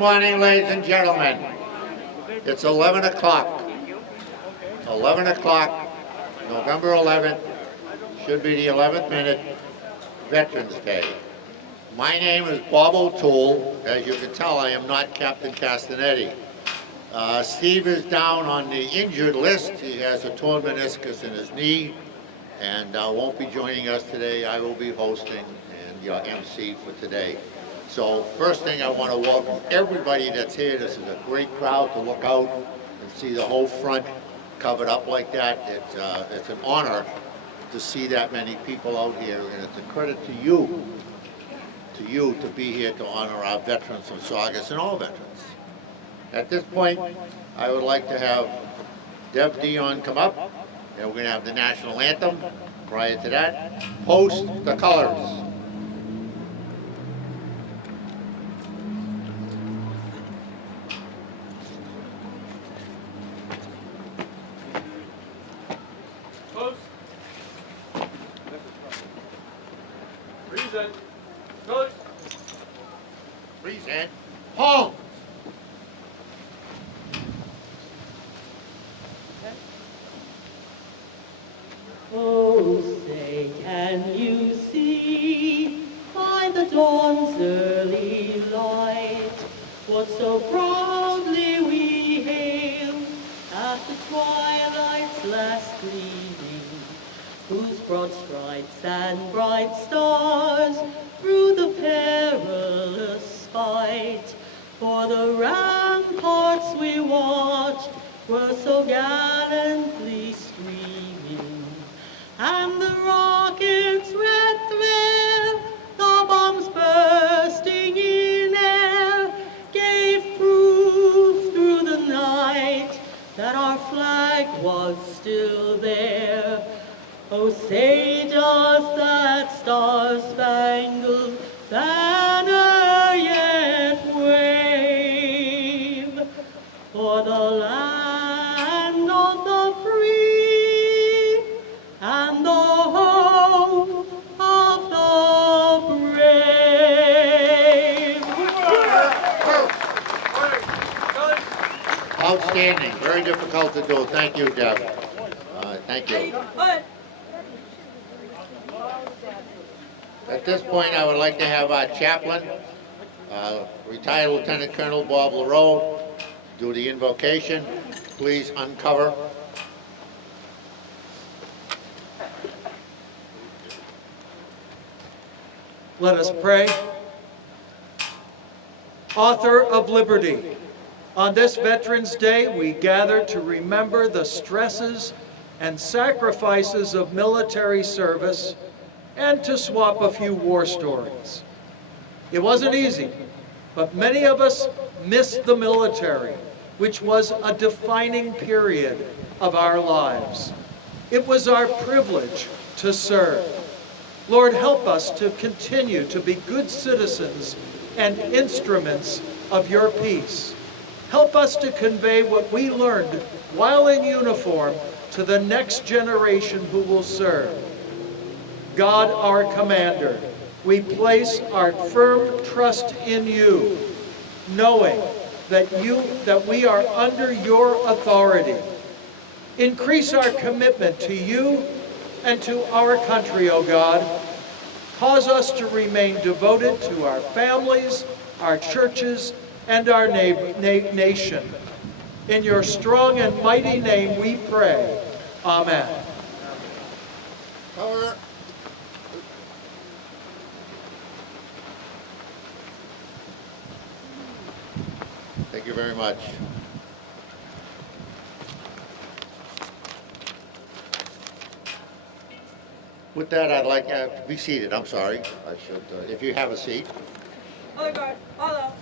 morning, ladies and gentlemen. It's 11 o'clock. 11 o'clock, November 11th, should be the 11th minute, Veterans Day. My name is Bob O'Toole. As you can tell, I am not Captain Castanetti. Steve is down on the injured list. He has a torn meniscus in his knee and won't be joining us today. I will be hosting and your MC for today. So first thing, I want to welcome everybody that's here. This is a great crowd to look out and see the whole front covered up like that. It's an honor to see that many people out here, and it's a credit to you to be here to honor our veterans from Saugus and all veterans. At this point, I would like to have Deb Dion come up, and we're going to have the national anthem. Prior to that, host the colors. Present. Good. Present. Home. Oh, say, can you see by the dawn's early light what so proudly we hailed at the twilight's last gleaming, whose broad stripes and bright stars through the perilous fight for the ramparts we watched were so gallantly streaming, and the rockets' red thread, the bombs bursting in air, gave proof through the night that our flag was still there. Oh, say does that star-spangled banner yet wave for the land of the free and the home of the brave? Outstanding. Very difficult to do. Thank you, Deb. Thank you. At this point, I would like to have our chaplain, retired Lieutenant Colonel Bob LaRoe, do the invocation. Please uncover. Let us pray. Author of liberty, on this Veterans Day, we gather to remember the stresses and sacrifices of military service and to swap a few war stories. It wasn't easy, but many of us missed the military, which was a defining period of our lives. It was our privilege to serve. Lord, help us to continue to be good citizens and instruments of your peace. Help us to convey what we learned while in uniform to the next generation who will serve. God, our commander, we place our firm trust in you, knowing that we are under your authority. Increase our commitment to you and to our country, O God. Cause us to remain devoted to our families, our churches, and our nation. In your strong and mighty name we pray. Amen. Cover. Thank you very much. With that, I'd like to be seated. I'm sorry. I should, if you have a seat. Other guard, hello.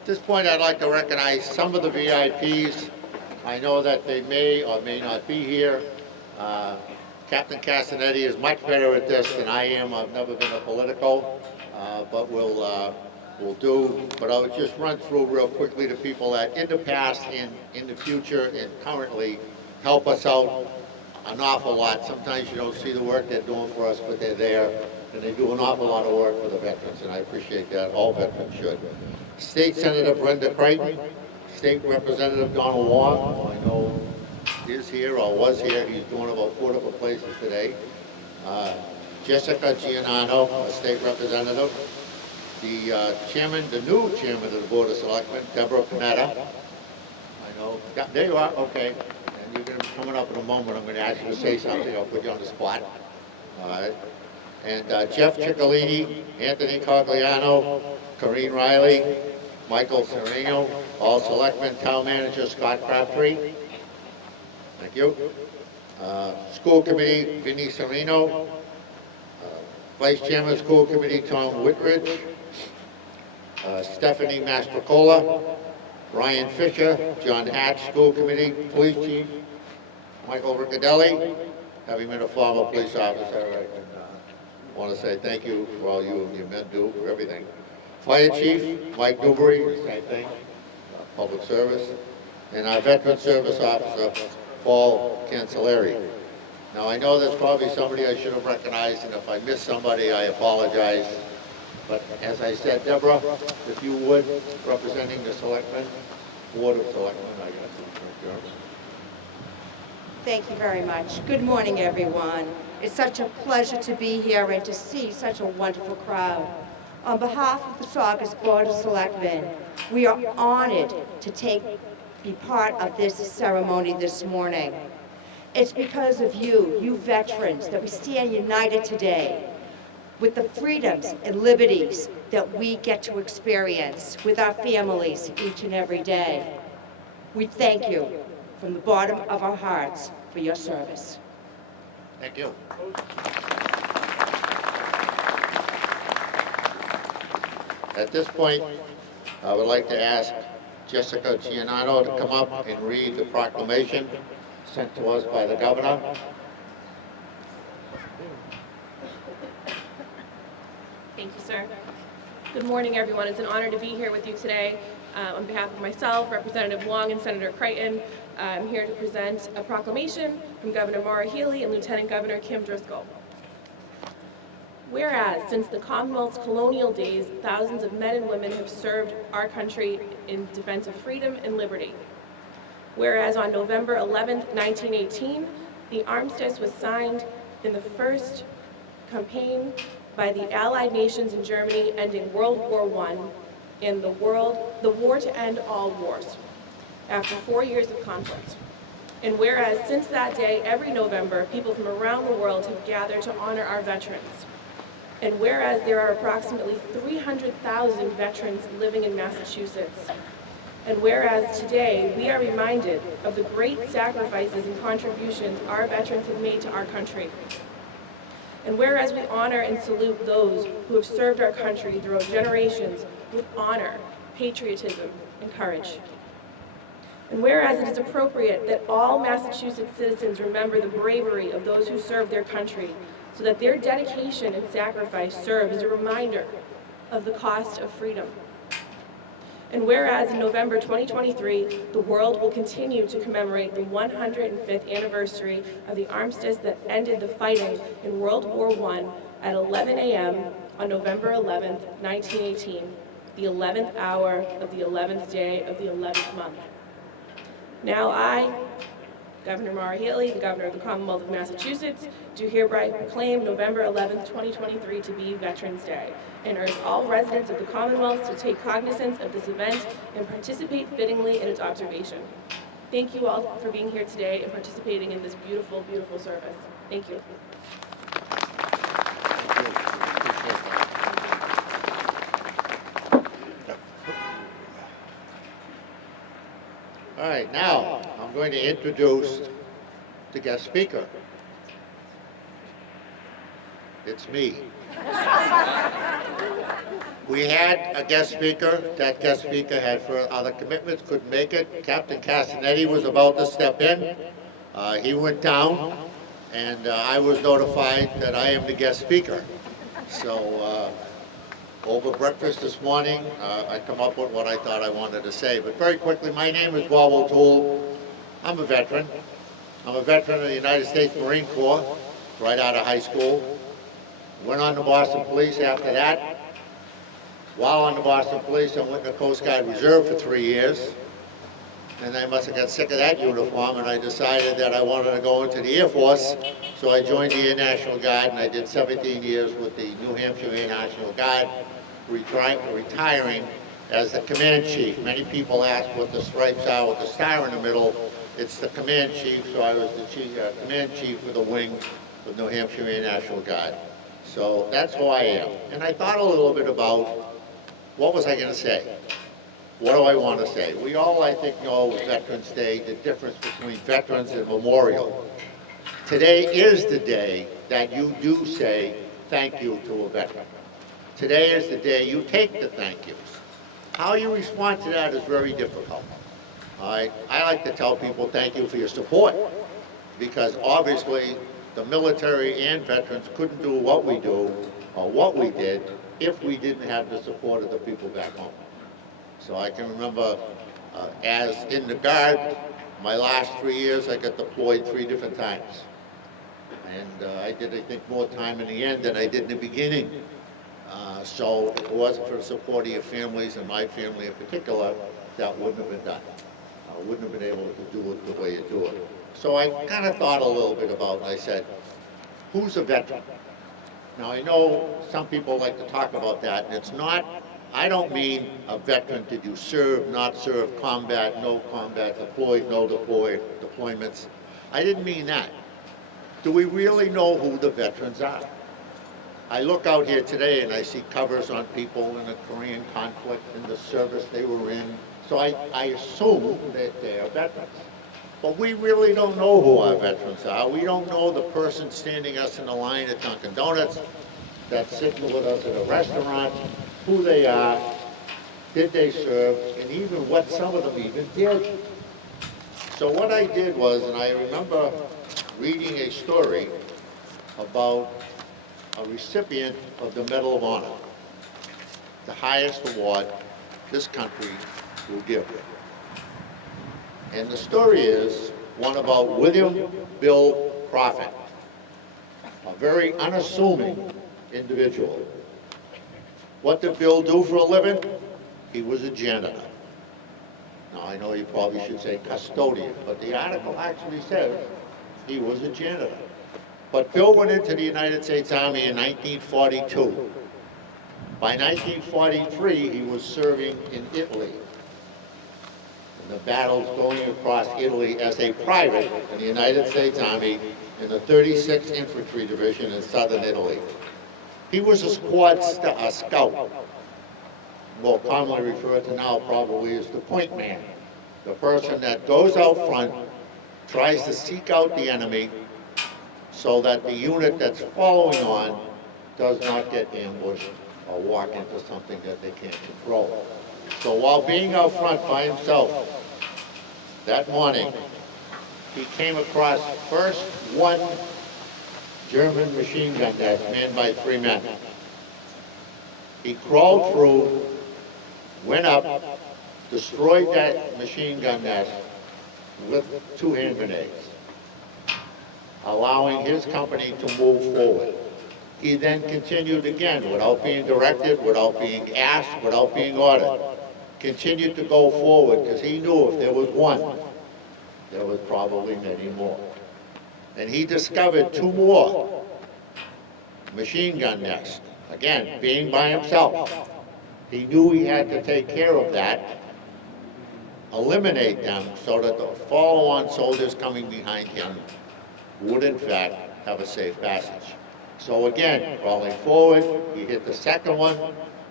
At this point, I'd like to recognize some of the VIPs. I know that they may or may not be here. Captain Castanetti is much better at this than I am. I've never been a politico, but we'll do. But I'll just run through real quickly the people that in the past and in the future and currently help us out an awful lot. Sometimes you don't see the work they're doing for us, but they're there. and they do an awful lot of work for the veterans, and I appreciate that. All veterans should. State Senator Brenda Creighton, State Representative Donald Wong, who I know is here or was here. He's doing about 4 different places today. Jessica Giannano, a State Representative. The chairman, the new chairman of the Board of Selectmen, Deborah Panetta. I know, yeah, there you are, okay. And you're going to be coming up in a moment. I'm going to ask you to say something. I'll put you on the spot. All right. And Jeff Ciccolini, Anthony Cogliano, Corrine Riley, Michael Sereno, all selectmen, town manager Scott Crabtree. Thank you. School committee, Vinnie Sereno. Vice chairman, school committee, Tom Whitridge. Stephanie Mastrocola. Ryan Fisher, John Hatch, school committee, police chief, Michael Riccadelli, having been a former police officer, I want to say thank you for all you and your men do for everything. Fire chief, Mike Newbury, the same thing, public service, and our veteran service officer, Paul Cancelleri. Now I know there's probably somebody I should have recognized, and if I missed somebody, I apologize. But as I said, Deborah, if you would, representing the selectmen, Board of Selectmen, I guess. Thank you very much. Good morning, everyone. It's such a pleasure to be here and to see such a wonderful crowd. On behalf of the Saugus Board of Selectmen, we are honored to be part of this ceremony this morning. It's because of you veterans, that we stand united today with the freedoms and liberties that we get to experience with our families each and every day. We thank you from the bottom of our hearts for your service. Thank you. At this point, I would like to ask Jessica Giannano to come up and read the proclamation sent to us by the governor. Thank you, sir. Good morning, everyone. It's an honor to be here with you today. On behalf of myself, Representative Wong, and Senator Creighton, I'm here to present a proclamation from Governor Maura Healey and Lieutenant Governor Kim Driscoll. Whereas, since the Commonwealth's colonial days, thousands of men and women have served our country in defense of freedom and liberty. Whereas on November 11, 1918, the armistice was signed in the first campaign by the Allied nations in Germany, ending World War I and the war to end all wars, after 4 years of conflict. And whereas since that day, every November, people from around the world have gathered to honor our veterans. And whereas there are approximately 300,000 veterans living in Massachusetts. And whereas today, we are reminded of the great sacrifices and contributions our veterans have made to our country. And whereas we honor and salute those who have served our country throughout generations with honor, patriotism, and courage. And whereas it is appropriate that all Massachusetts citizens remember the bravery of those who served their country, so that their dedication and sacrifice serve as a reminder of the cost of freedom. And whereas in November 2023, the world will continue to commemorate the 105th anniversary of the armistice that ended the fighting in World War I at 11 a.m. on November 11th, 1918, the 11th hour of the 11th day of the 11th month. Now I, Governor Maura Healey, the Governor of the Commonwealth of Massachusetts, do hereby proclaim November 11th, 2023 to be Veterans Day, and urge all residents of the Commonwealth to take cognizance of this event and participate fittingly in its observation. Thank you all for being here today and participating in this beautiful, beautiful service. Thank you. All right, now I'm going to introduce the guest speaker. It's me. We had a guest speaker. That guest speaker had for other commitments, couldn't make it. Captain Castanetti was about to step in. He went down, and I was notified that I am the guest speaker. So over breakfast this morning, I come up with what I thought I wanted to say. But very quickly, my name is Bob O'Toole. I'm a veteran. I'm a veteran of the United States Marine Corps, right out of high school. Went on the Boston Police after that. While on the Boston Police, I went to Coast Guard Reserve for 3 years. And I must have got sick of that uniform, and I decided that I wanted to go into the Air Force. So I joined the Air National Guard, and I did 17 years with the New Hampshire Air National Guard, retiring as the command chief. Many people ask what the stripes are with the star in the middle. It's the command chief, so I was the command chief for the wing of New Hampshire Air National Guard. So that's who I am. And I thought a little bit about what was I going to say? What do I want to say? We all, I think, know Veterans Day, the difference between veterans and memorial. Today is the day that you do say thank you to a veteran. Today is the day you take the thank yous. How you respond to that is very difficult. I like to tell people thank you for your support, because obviously the military and veterans couldn't do what we do or what we did if we didn't have the support of the people back home. So I can remember as in the Guard, my last 3 years, I got deployed 3 different times. And I did, I think, more time in the end than I did in the beginning. So if it wasn't for the support of your families and my family in particular, that wouldn't have been done. I wouldn't have been able to do it the way you do it. So I kind of thought a little bit about it, and I said, who's a veteran? Now I know some people like to talk about that, and it's not, I don't mean a veteran, did you serve, not serve, combat, no combat, deployed, no deployments. I didn't mean that. Do we really know who the veterans are? I look out here today and I see covers on people in the Korean conflict and the service they were in. So I assume that they are veterans. But we really don't know who our veterans are. We don't know the person standing us in the line at Dunkin' Donuts, that's sitting with us at a restaurant, who they are, did they serve, and even what some of them even did. So what I did was, and I remember reading a story about a recipient of the Medal of Honor, the highest award this country will give. And the story is one about William Bill Prophet, a very unassuming individual. What did Bill do for a living? He was a janitor. Now I know you probably should say custodian, but the article actually says he was a janitor. But Bill went into the United States Army in 1942. By 1943, he was serving in Italy, in the battles going across Italy as a private in the United States Army in the 36th Infantry Division in southern Italy. He was a squad scout, more commonly referred to now probably as the point man, the person that goes out front, tries to seek out the enemy so that the unit that's following on does not get ambushed or walk into something that they can't control. So while being out front by himself that morning, he came across first one German machine gun nest manned by 3 men. He crawled through, went up, destroyed that machine gun nest with 2 hand grenades, allowing his company to move forward. He then continued again without being directed, without being asked, without being ordered. Continued to go forward because he knew if there was one, there was probably many more. And he discovered 2 more machine gun nests. Again, being by himself. He knew he had to take care of that, eliminate them so that the follow-on soldiers coming behind him would in fact have a safe passage. So again, crawling forward, he hit the second one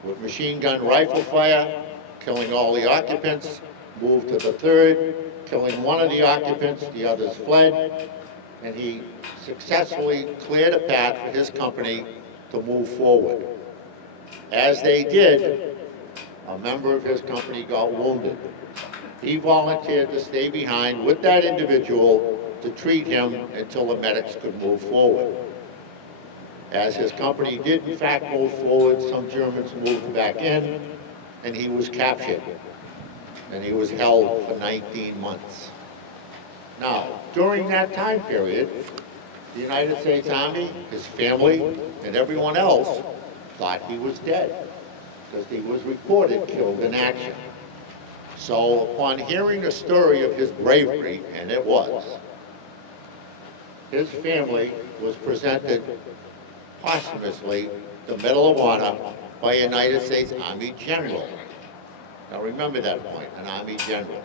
with machine gun rifle fire, killing all the occupants, moved to the third, killing one of the occupants, the others fled, and he successfully cleared a path for his company to move forward. As they did, a member of his company got wounded. He volunteered to stay behind with that individual to treat him until the medics could move forward. As his company did in fact move forward, some Germans moved back in, and he was captured. And he was held for 19 months. Now, during that time period, The United States Army, his family, and everyone else thought he was dead because he was reported killed in action. So upon hearing the story of his bravery, and it was, his family was presented posthumously the Medal of Honor by a United States Army General. Now remember that point, an Army General.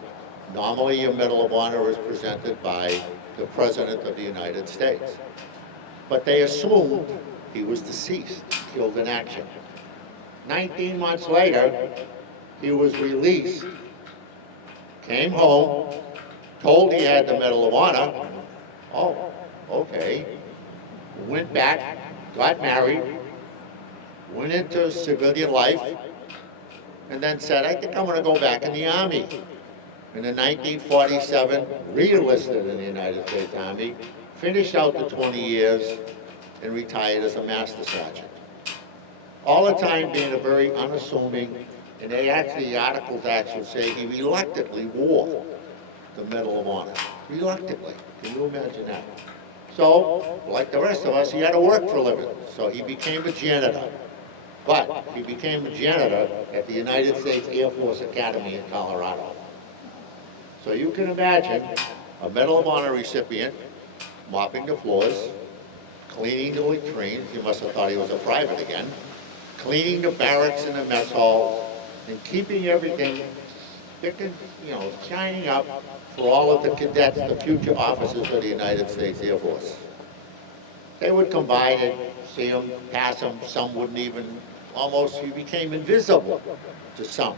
Normally a Medal of Honor is presented by the President of the United States. But they assumed he was deceased, killed in action. 19 months later, he was released, came home, told he had the Medal of Honor. Oh, okay. Went back, got married, went into civilian life, and then said, I think I'm going to go back in the Army. And in 1947, re-enlisted in the United States Army, finished out the 20 years, and retired as a Master Sergeant. All the time being a very unassuming, and the articles actually say he reluctantly wore the Medal of Honor. Reluctantly. Can you imagine that? So, like the rest of us, he had to work for a living. So he became a janitor. But he became a janitor at the United States Air Force Academy in Colorado. So you can imagine a Medal of Honor recipient mopping the floors, cleaning the latrines, he must have thought he was a private again, cleaning the barracks and the mess halls, and keeping everything shining up for all of the cadets, the future officers of the United States Air Force. They would come by and see him, pass him, some wouldn't even, he became invisible to some.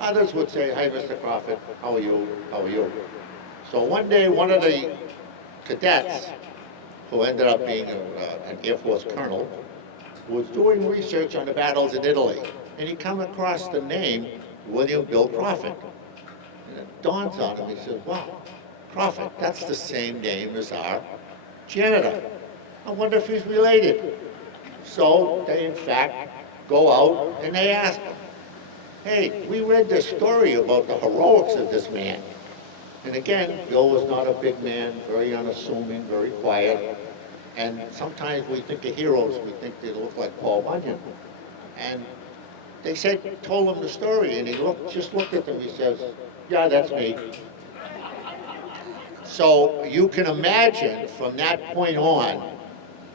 Others would say, hi, Mr. Crawford, how are you, how are you? So one day, one of the cadets, who ended up being an Air Force colonel, was doing research on the battles in Italy, and he come across the name William Bill Crawford. And it dawns on him, he says, wow, Crawford, that's the same name as our janitor. I wonder if he's related. So they, in fact, go out and they ask him, hey, we read this story about the heroics of this man. And again, Bill was not a big man, very unassuming, very quiet. And sometimes we think of heroes, we think they look like Paul Bunyan. And they told him the story, and he just looked at them, he says, yeah, that's me. So you can imagine from that point on,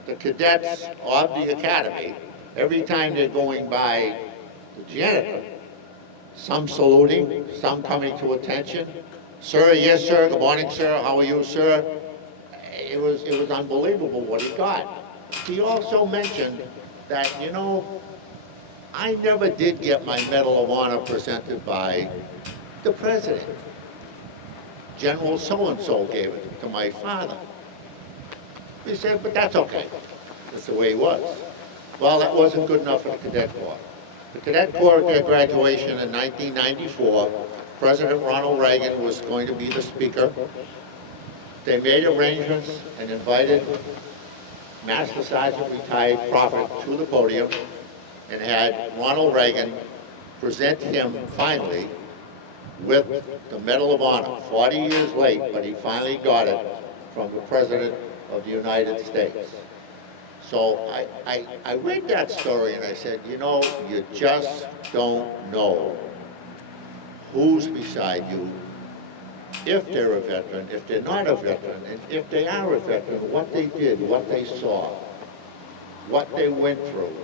the cadets of the academy, every time they're going by the janitor, some saluting, some coming to attention. Sir, yes, sir, good morning, sir, how are you, sir? It was unbelievable what he got. He also mentioned that, I never did get my Medal of Honor presented by the president. General so-and-so gave it to my father. He said, but that's okay. That's the way he was. Well, that wasn't good enough for the Cadet Corps. The Cadet Corps at their graduation in 1994, President Ronald Reagan was going to be the speaker. They made arrangements and invited Master Sergeant retired Crawford to the podium and had Ronald Reagan present him finally with the Medal of Honor. 40 years late, but he finally got it from the President of the United States. So I read that story and I said, you just don't know who's beside you, if they're a veteran, if they're not a veteran, and if they are a veteran, what they did, what they saw, what they went through,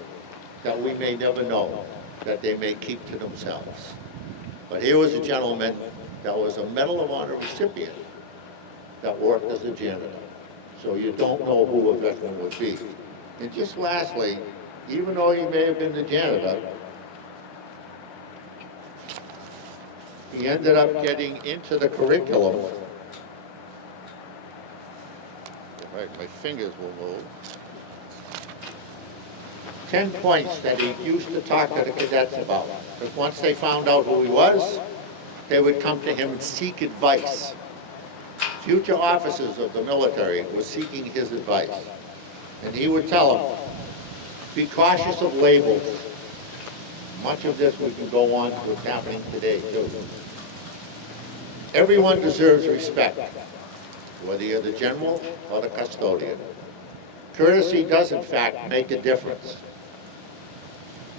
that we may never know, that they may keep to themselves. But here was a gentleman that was a Medal of Honor recipient that worked as a janitor. So you don't know who a veteran would be. And just lastly, even though he may have been the janitor, he ended up getting into the curriculum. Right, my fingers will move. 10 points that he used to talk to the cadets about. Because once they found out who he was, they would come to him and seek advice. Future officers of the military were seeking his advice. And he would tell them, be cautious of labels. Much of this we can go on to what's happening today, too. Everyone deserves respect, whether you're the general or the custodian. Courtesy does in fact make a difference.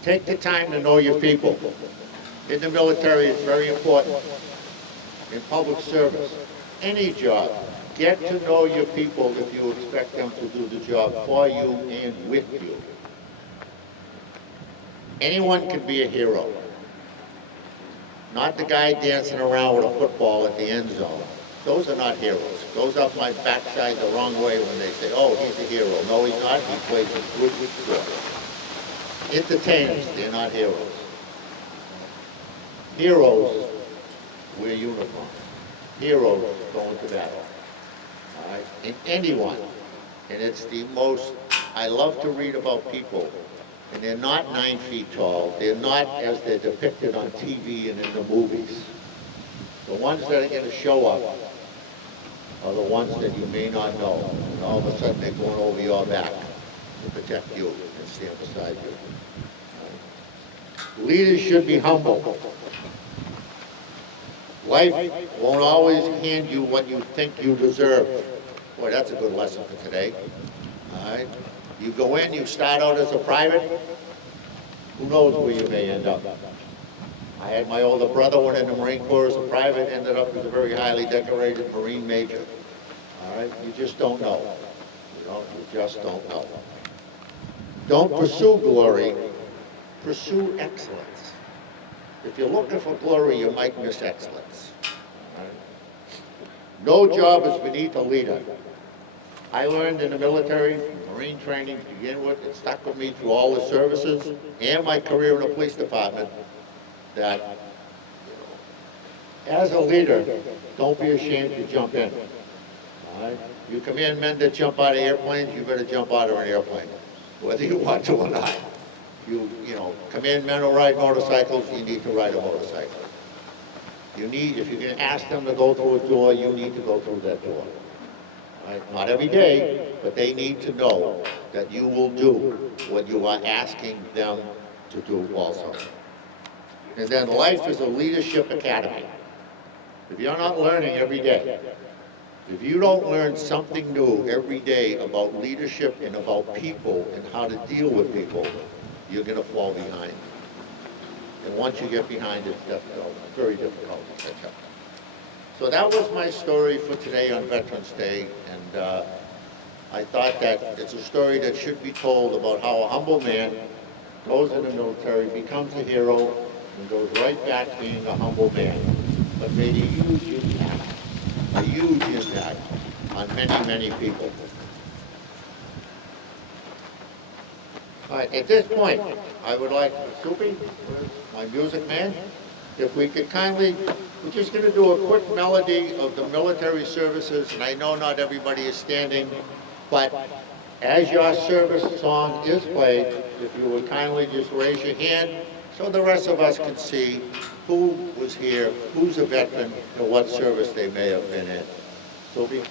Take the time to know your people. In the military, it's very important. In public service, any job, get to know your people if you expect them to do the job for you and with you. Anyone can be a hero. Not the guy dancing around with a football at the end zone. Those are not heroes. Goes up my backside the wrong way when they say, oh, he's a hero. No, he's not. He plays a good sport. Entertainers, they're not heroes. Heroes wear uniforms. Heroes go into battle. All right? And anyone. And it's the most, I love to read about people. And they're not 9 feet tall. They're not as they're depicted on TV and in the movies. The ones that are going to show up are the ones that you may not know. And all of a sudden they're going over your back to protect you and stand beside you. Leaders should be humble. Life won't always hand you what you think you deserve. Boy, that's a good lesson for today. All right? You go in, you start out as a private, who knows where you may end up. I had my older brother went in the Marine Corps as a private, ended up as a very highly decorated Marine major. All right? You just don't know. You just don't know. Don't pursue glory, pursue excellence. If you're looking for glory, you might miss excellence. All right? No job is beneath a leader. I learned in the military, Marine training to begin with, it stuck with me through all the services and my career in the police department, that as a leader, don't be ashamed to jump in. All right? You command men that jump out of airplanes, you better jump out of an airplane, whether you want to or not. You know, command men who ride motorcycles, you need to ride a motorcycle. You need, if you're going to ask them to go through a door, you need to go through that door. Right? Not every day, but they need to know that you will do what you are asking them to do also. And then life is a leadership academy. If you're not learning every day, if you don't learn something new every day about leadership and about people and how to deal with people, you're going to fall behind. And once you get behind, it's difficult, very difficult to catch up. So that was my story for today on Veterans Day, and I thought that it's a story that should be told about how a humble man goes in the military, becomes a hero, and goes right back to being a humble man, but made a huge impact on many, many people. All right, at this point, I would like Soupy, my music man, if we could kindly, we're just going to do a quick melody of the military services, and I know not everybody is standing, but as your service song is played, if you would kindly just raise your hand so the rest of us can see who was here, who's a veteran, and what service they may have been in. Soupy?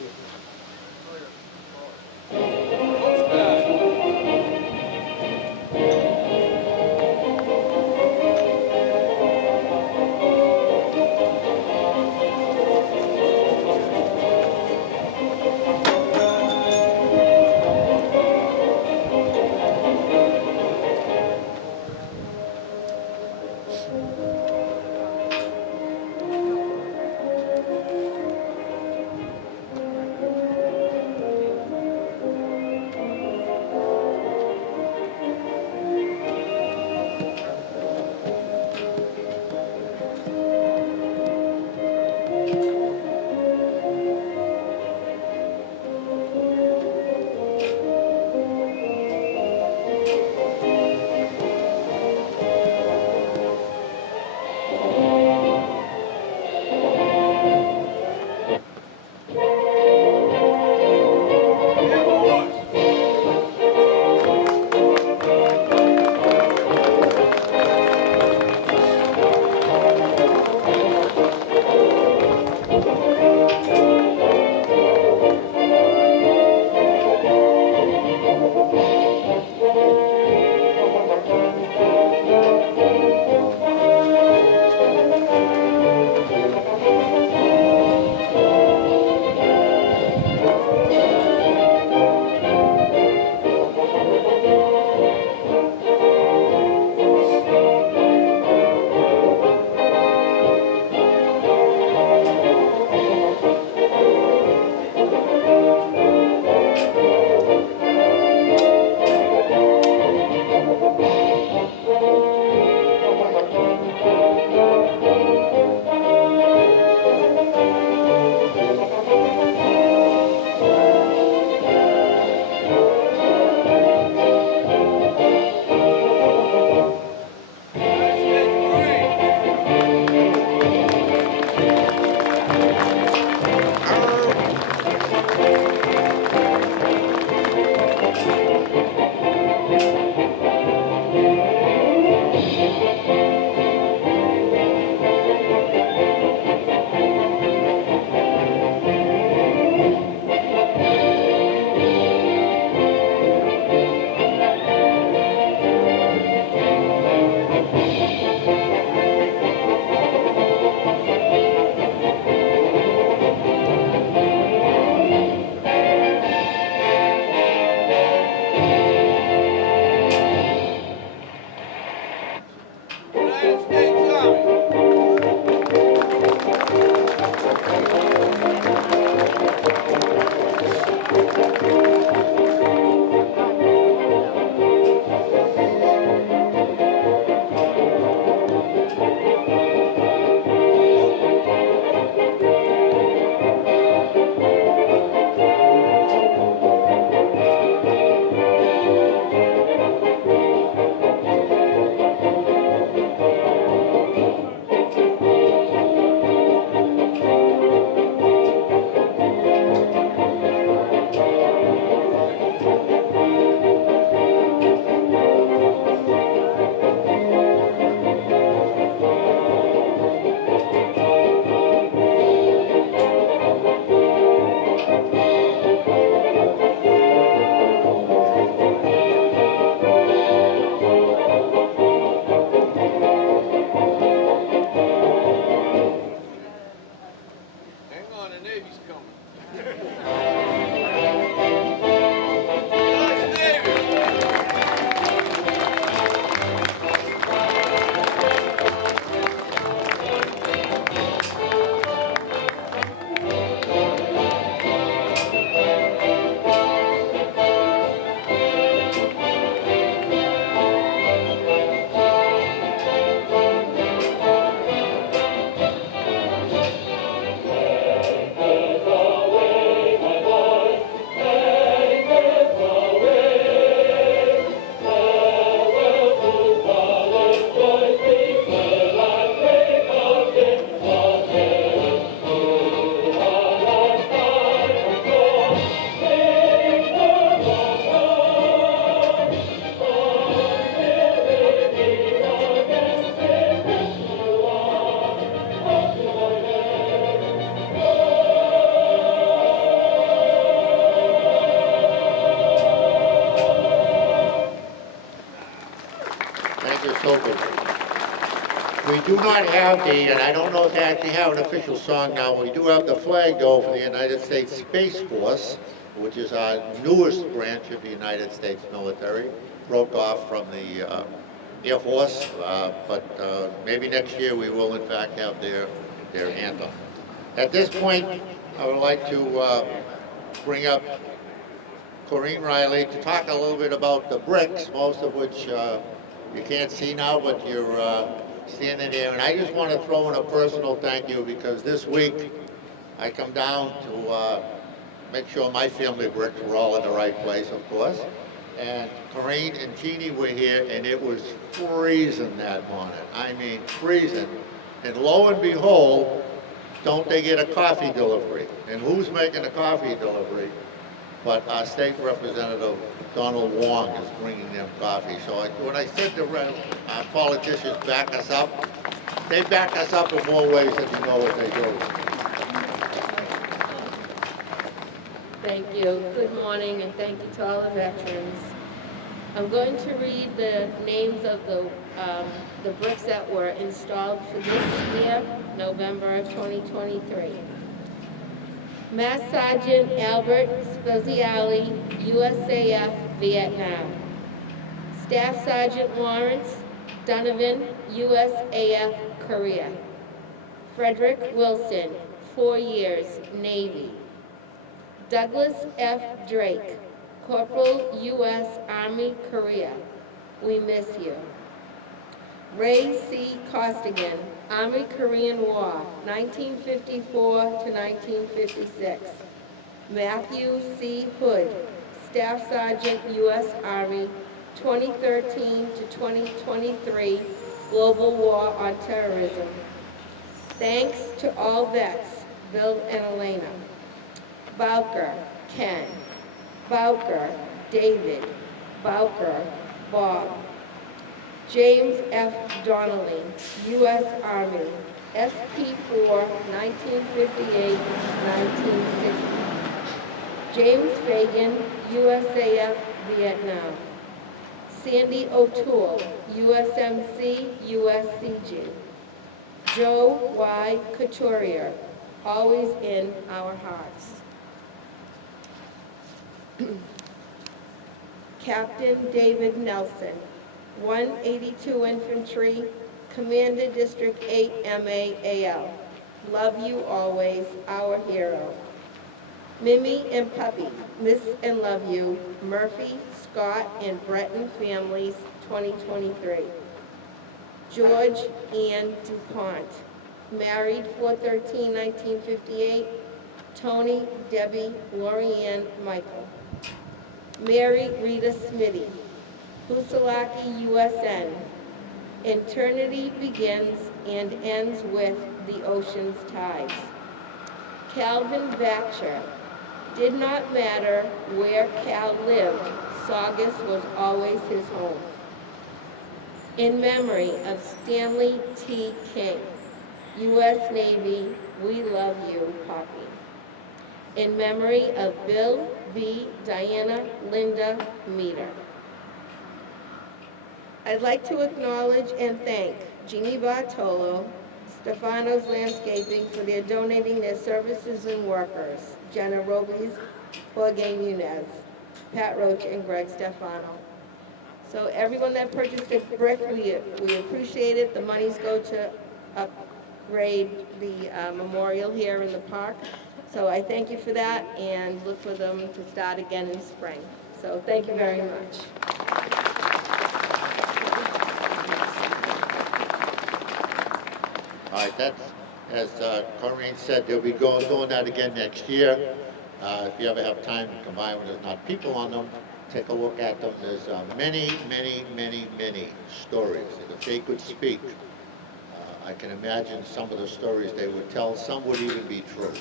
Saugus. We do not have and I don't know if they actually have an official song now, we do have the flag though for the United States Space Force, which is our newest branch of the United States military, broke off from the Air Force, but maybe next year we will in fact have their anthem. At this point, I would like to bring up Corinne Riley to talk a little bit about the bricks, most of which you can't see now, but you're standing there. And I just want to throw in a personal thank you because this week I come down to make sure my family bricks were all in the right place, of course. And Corinne and Jeannie were here, and it was freezing that morning. I mean, freezing. And lo and behold, don't they get a coffee delivery? And who's making the coffee delivery? But our state representative, Donald Wong, is bringing them coffee. So when I said the politicians back us up, they back us up in more ways than you know what they do. Thank you. Good morning, and thank you to all the veterans. I'm going to read the names of the bricks that were installed for this year, November of 2023. Master Sergeant Albert Speziali, USAF, Vietnam. Staff Sergeant Lawrence Donovan, USAF, Korea. Frederick Wilson, 4 years, Navy. Douglas F. Drake, Corporal, U.S. Army, Korea. We miss you. Ray C. Costigan, Army Korean War, 1954 to 1956. Matthew C. Hood, Staff Sergeant, U.S. Army, 2013 to 2023, Global War on Terrorism. Thanks to all vets, Bill and Elena. Bowker, Ken. Bowker, David. Bowker, Bob. James F. Donnelly, U.S. Army, SP4, 1958 1960. James Fagan, USAF, Vietnam. Sandy O'Toole, USMC, USCG. Joe Y. Couturier, always in our hearts. Captain David Nelson, 182 Infantry, Commander District 8 MAAL. Love you always, our hero. Mimi and Puppy, miss and love you. Murphy, Scott, and Breton families, 2023. George Ann DuPont, married 4/13/1958. Tony, Debbie, Lorianne, Michael. Mary Rita Smitty, Pusalaki, USN. Eternity begins and ends with the ocean's tides. Calvin Vatcher, did not matter where Cal lived, Saugus was always his home. In memory of Stanley T. King, U.S. Navy, we love you, Poppy. In memory of Bill B. Diana Linda Meter. I'd like to acknowledge and thank Jeannie Bartolo, Stefano's Landscaping for their donating their services and workers, Jenna Robles, Jorge Munez, Pat Roach, and Greg Stefano. So everyone that purchased a brick, we appreciate it. The monies go to upgrade the memorial here in the park. So I thank you for that and look for them to start again in spring. So thank you very much. All right, that's, as Corinne said, they'll be doing that again next year. If you ever have time to come by when there's not people on them, take a look at them. There's many stories. And if they could speak, I can imagine some of the stories they would tell. Some would even be true.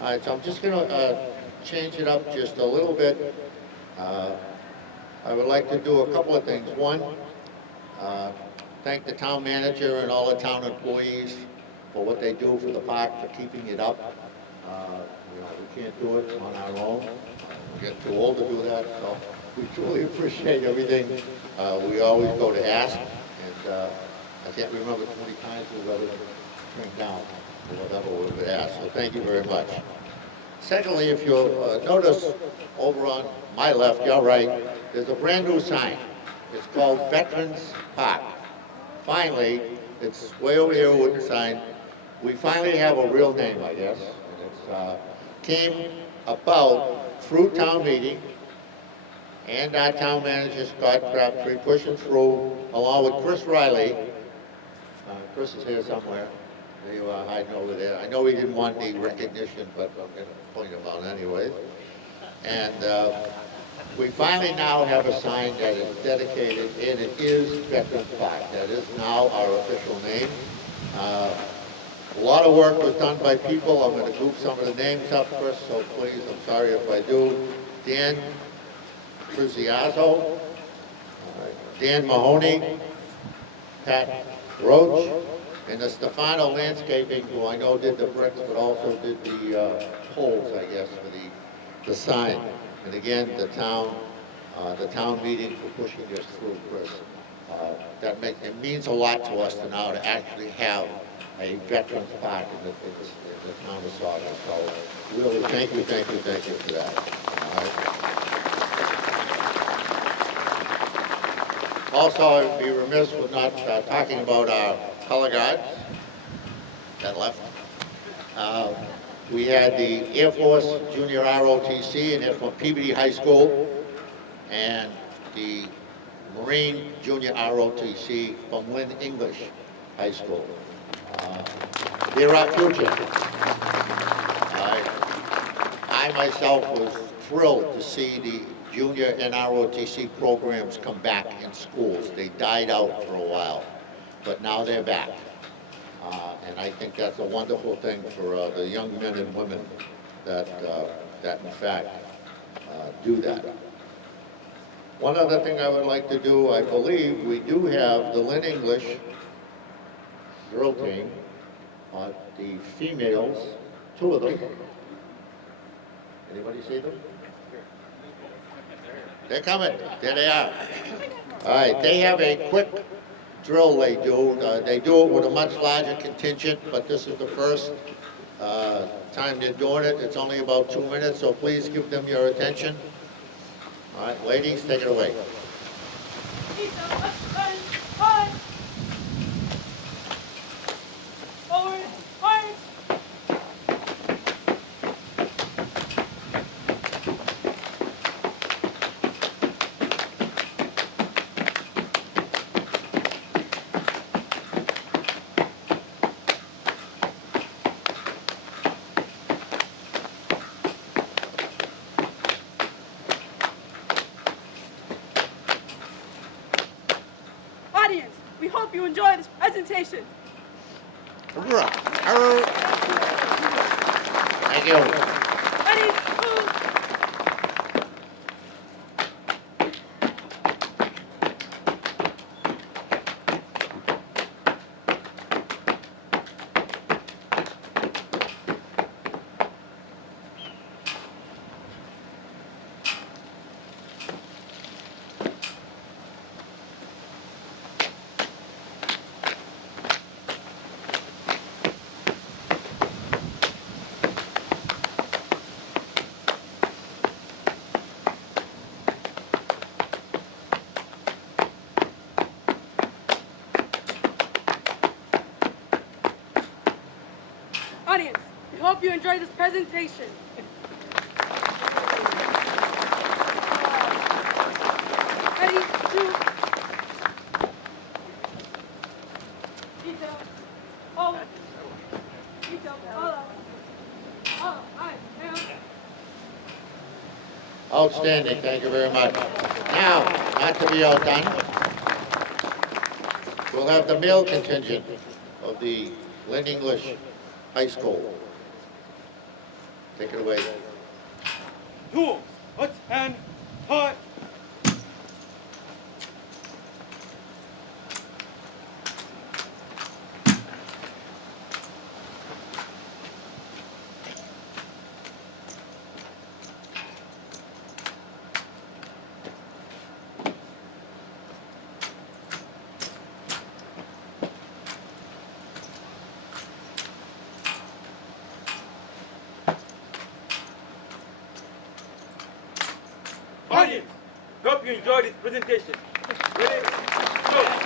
All right, so I'm just going to change it up just a little bit. I would like to do a couple of things. One, thank the town manager and all the town employees for what they do for the park, for keeping it up. We can't do it on our own. We get too old to do that, so We truly appreciate everything. We always go to ask, and I can't remember too many times we've ever turned down or whatever we've asked, so thank you very much. Secondly, if you'll notice over on my left, your right, there's a brand new sign. It's called Veterans Park. Finally, it's way over here, wooden sign. We finally have a real name, I guess. And it's came about through town meeting and our town manager, Scott Crabtree, pushing through along with Chris Riley. Chris is here somewhere. There you are, hiding over there. I know he didn't want the recognition, but I'm going to point him out anyway. And we finally now have a sign that is dedicated, and it is Veterans Park. That is now our official name. A lot of work was done by people. I'm going to group some of the names up first, so please, I'm sorry if I do. Dan Truziazzo, Dan Mahoney, Pat Roach, and the Stefano Landscaping, who I know did the bricks, but also did the poles, I guess, for the sign. And again, the town meeting for pushing this through, Chris. It means a lot to us to now to actually have a Veterans Park in the town of Saugus. So really, thank you for that. All right. Also, I'd be remiss with not talking about our color guards that left. We had the Air Force Junior ROTC, and they're from Peabody High School, and the Marine Junior ROTC from Lynn English High School. They're our future. I myself was thrilled to see the junior and ROTC programs come back in schools. They died out for a while, but now they're back. And I think that's a wonderful thing for the young men and women that in fact do that. One other thing I would like to do, I believe we do have the Lynn English girl team, the females, two of them. Anybody see them? They're coming. There they are. All right, they have a quick drill they do. They do it with a much larger contingent, but this is the first time they're doing it. It's only about 2 minutes, so please give them your attention. All right, ladies, take it away. Forward, march. Audience, we hope you enjoy this presentation. Thank you. Ready, move. Audience, we hope you enjoy this presentation. Ready, two. Detail. Oh. Detail. Follow. Oh, hi. Down. Outstanding, thank you very much. Now, not to be outdone, we'll have the male contingent of the Lynn English High School. Take it away. Tools, let's and cut. Audience, hope you enjoyed this presentation. Ready? Go.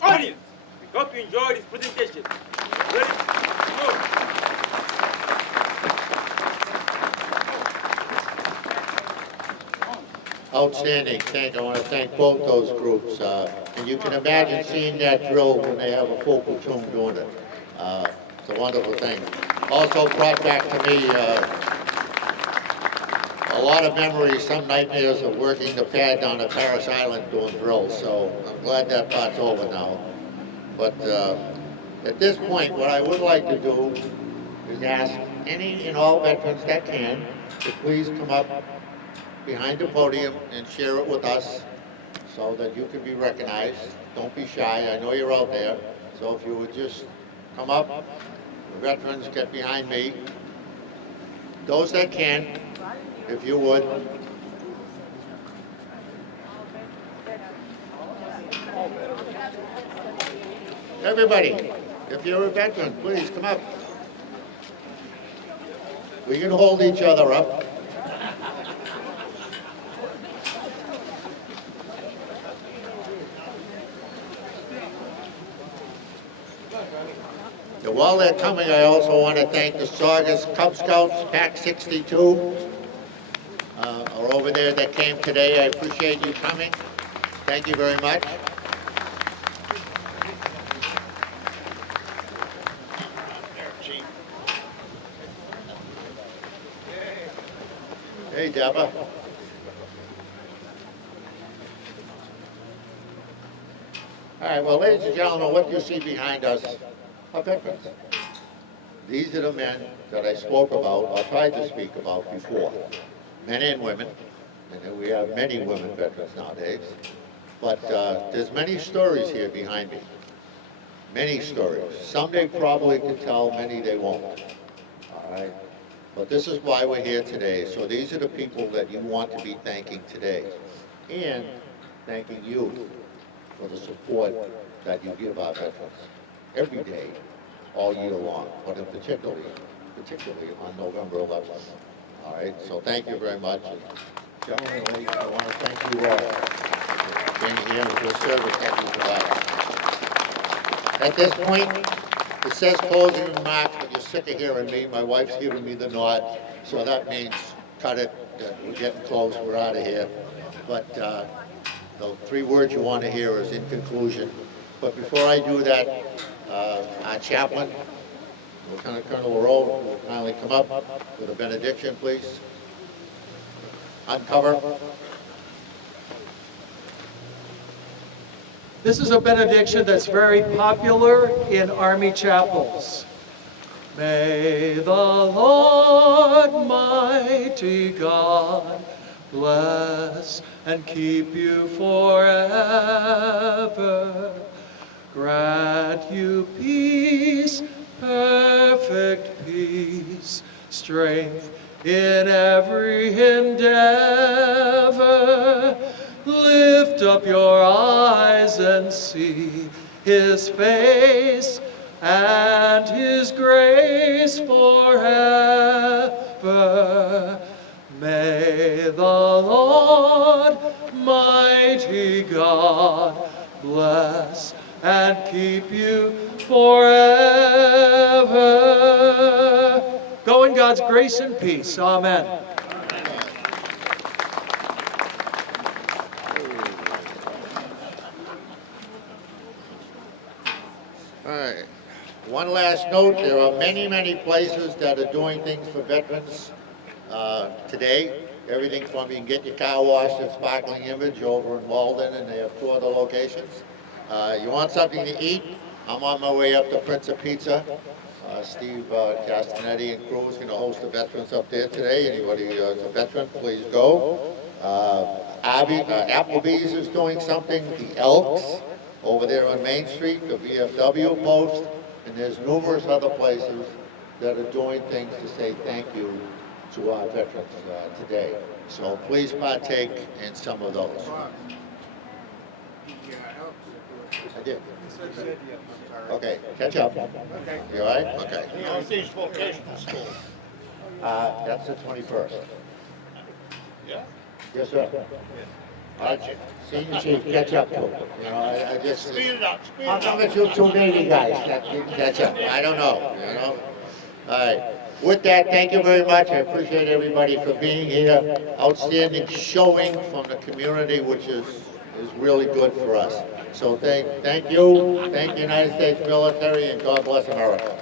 Audience, we hope you enjoyed this presentation. Ready? Go. Outstanding. I want to thank both those groups. And you can imagine seeing that drill when they have a full platoon doing it. It's a wonderful thing. Also brought back to me a lot of memories, some nightmares of working the pad down at Paris Island doing drills. So I'm glad that part's over now. But at this point, what I would like to do is ask any and all veterans that can to please come up behind the podium and share it with us so that you can be recognized. Don't be shy, I know you're out there. So if you would just come up, the veterans get behind me. Those that can, if you would. Everybody, if you're a veteran, please come up. We can hold each other up. And while they're coming, I also want to thank the Saugus Cub Scouts, Pack 62, are over there that came today. I appreciate you coming. Thank you very much. Hey, Deborah. All right, well, ladies and gentlemen, what you see behind us are veterans. These are the men that I spoke about, or tried to speak about before, men and women, and we have many women veterans nowadays, but there's many stories here behind me, many stories. Some they probably can tell, many they won't, all right? But this is why we're here today, so these are the people that you want to be thanking today, and thanking you for the support that you give our veterans every day, all year long, but in particularly on November 11th. All right, so thank you very much. And gentlemen, ladies, I want to thank you all for being here and for the service that you provide. At this point, it says closing remarks, but you're sick of hearing me. My wife's giving me the nod, so that means cut it. We're getting close. We're out of here. But the three words you want to hear is in conclusion. But before I do that, our chaplain, Lieutenant Colonel Rowe, will kindly come up with a benediction, please. Uncover. This is a benediction that's very popular in Army chapels. May the Lord mighty God bless and keep you forever. Grant you peace, perfect peace, strength in every endeavor. Lift up your eyes and see his face and his grace forever. May the Lord, mighty God, bless and keep you forever. Go in God's grace and peace. Amen. All right. One last note, there are many, many places that are doing things for veterans today. Everything from, you can get your car washed at Sparkling Image over in Walden, and they have 2 other locations. You want something to eat? I'm on my way up to Prince of Pizza. Steve Castanetti and crew is going to host the veterans up there today. Anybody who's a veteran, please go. Applebee's is doing something. The Elks over there on Main Street, the VFW post, and there's numerous other places that are doing things to say thank you to our veterans today. So please partake in some of those. I did. Okay, catch up. You all right? Okay. Northeast Vocational School. That's the 21st. Yeah? Yes, sir. Senior chief, catch up to him. You know, I just. Speed it up, speed it How up. come it's you 2 Navy guys that didn't catch up? I don't know, you know? All right. With that, thank you very much. I appreciate everybody for being here. Outstanding showing from the community, which is really good for us. So thank you. Thank the United States military, and God bless America.